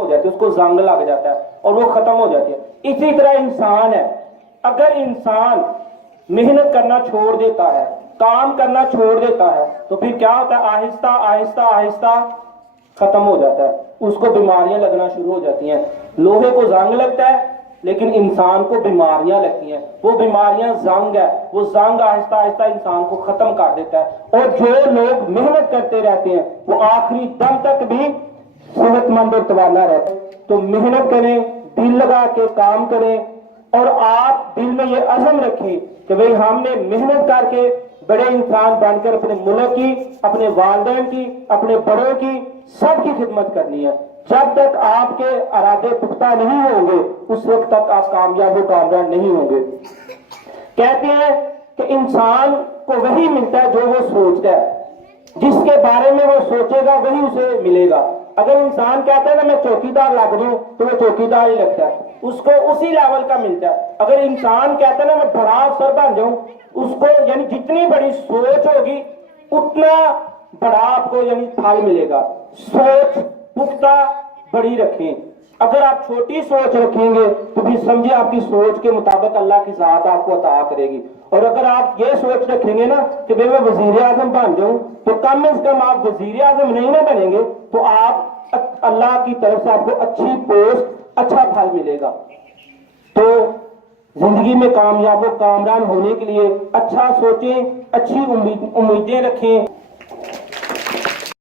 हो जाती है, उसको जंग लग जाता है और वो खत्म हो जाती है। इसी तरह इंसान है, अगर इंसान मेहनत करना छोड़ देता है, काम करना छोड़ देता है, तो फिर क्या होता है, आहिस्ता आहिस्ता आहिस्ता खत्म हो जाता है, उसको बीमारियां लगना शुरू हो जाती हैं। लोहे को जंग लगता है लेकिन इंसान को बीमारियां लगती हैं, वो बीमारियां जंग है, वो जंग आहिस्ता आहिस्ता इंसान को खत्म कर देता है। और जो लोग मेहनत करते रहते हैं वो आखिरी दम तक भी सेहतमंद और तवाना रहते हैं। तो मेहनत करें, दिल लगा के काम करें, और आप दिल में ये अज़म रखें कि भाई हमने मेहनत करके बड़े इंसान बनकर अपने मुल्क की, अपने वालिदैन की, अपने बड़ों की, सबकी खिदमत करनी है। जब तक आपके इरादे पुख्ता नहीं होंगे उस वक्त तक आप कामयाब व कामयाब नहीं होंगे। कहते हैं कि इंसान को वही मिलता है जो वो सोचता है, जिसके बारे में वो सोचेगा वही उसे मिलेगा। अगर इंसान कहता है ना मैं चौकीदार लग रहा हूं, तो वो चौकीदार ही लगता है, उसको उसी लेवल का मिलता है। अगर इंसान कहता है ना मैं बड़ा अफसर बन जाऊं, उसको यानी जितनी बड़ी सोच होगी उतना बड़ा आपको यानी फल मिलेगा। सोच पुख्ता बड़ी रखें। अगर आप छोटी सोच रखेंगे तो फिर समझिए आपकी सोच के मुताबिक अल्लाह की ज़ात आपको अता करेगी। और अगर आप ये सोच रखेंगे ना कि भाई मैं वजीर आजम बन जाऊं, तो कम से कम आप वजीर आजम नहीं ना बनेंगे तो आप अल्लाह की तरफ से आपको अच्छी पोस्ट, अच्छा फल मिलेगा। तो जिंदगी में कामयाब व कामयाब होने के लिए अच्छा सोचें, अच्छी उम्मीदें रखें।